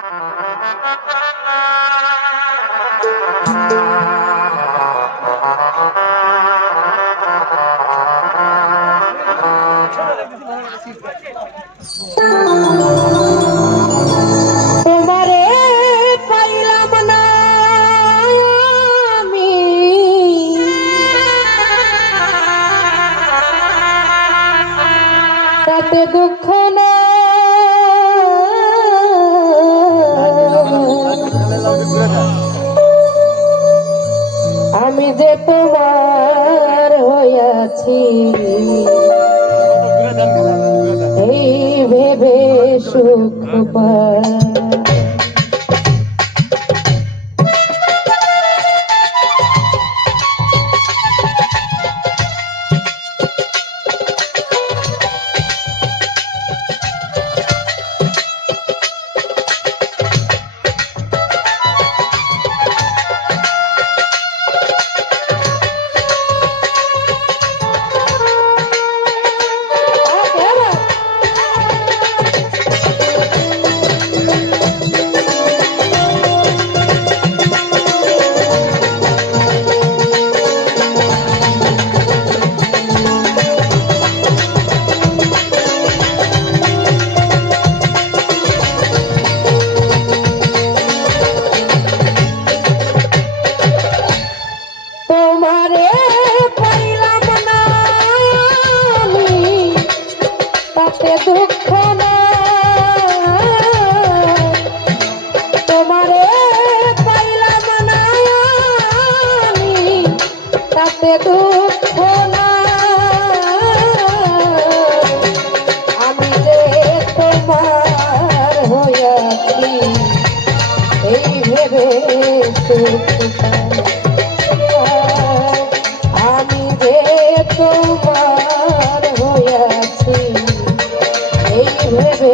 তোমারে পাইলাম না আমি, তাতে দুঃখ না। আমি যে তোমার হইয়াছি এই ভেবে সুখ পাই। তোমারে পাইলাম না আমি, তাতে দুঃখ না। তোমারে পাইলাম না আমি, তাতে দুঃখ না। আমি যে তোমার হইয়াছি এই ভেবে সুখ পাই। আমি যে তোমার হইয়াছি এই ভেবে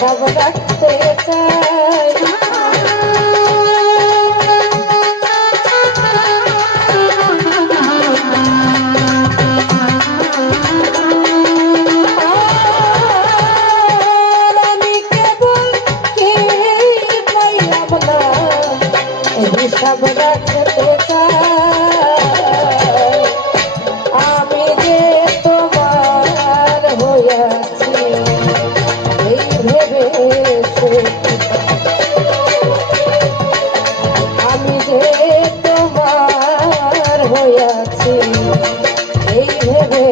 সব রাখতে চাই। আমি কেবল কি পাইলাম না সব রাখতে চাই। আমি যে তোমার হইয়াছি এই ভেবে আমি যে তোমার হইয়াছি এই ভেবে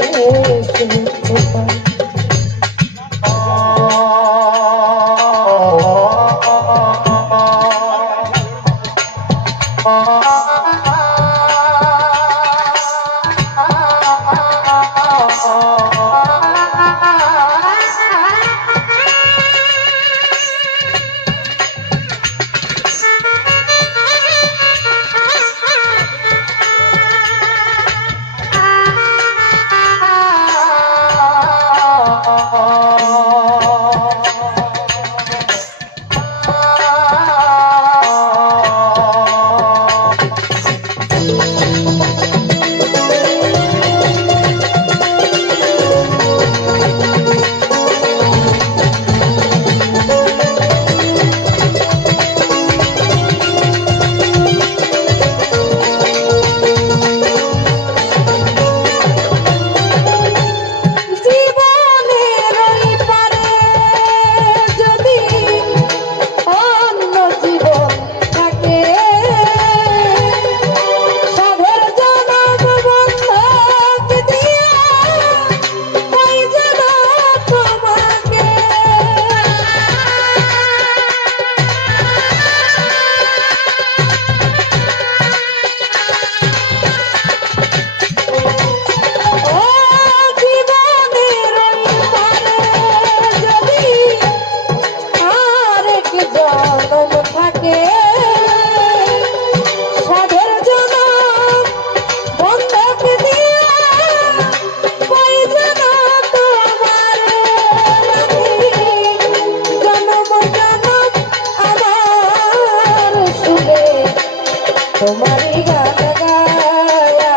তোমারই গান গায়া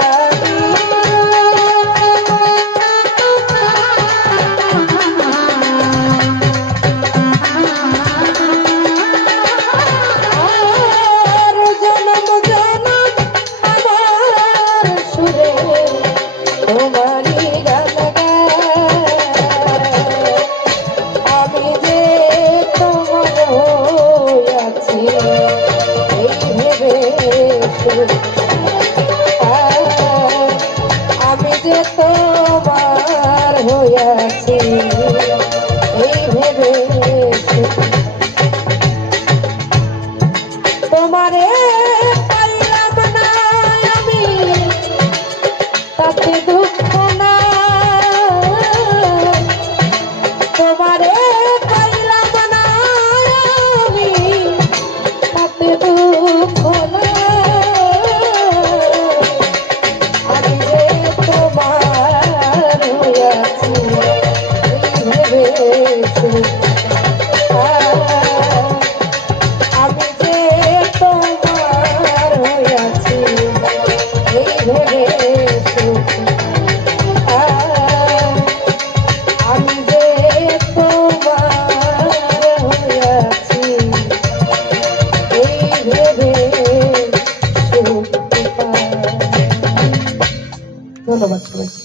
আর জনম জনম আমার সুরে তোমারই গান গায়া আমি যে তোমার হইয়াছি এই ভেবে আমি যে তোমার হইয়াছি এই ভেবে তোমারে পাইলাম না আমি তাতে দুঃখ না তোমারে পাইলাম না আমি তাতে দুঃখ না আমি যে তোমার হইয়াছি এই ভেবেছি আমি যে তোমার হইয়াছি এই ভেবেছি আমি যে তোমার হইয়াছি এই ভেবে ধন্যবাদ সবাই।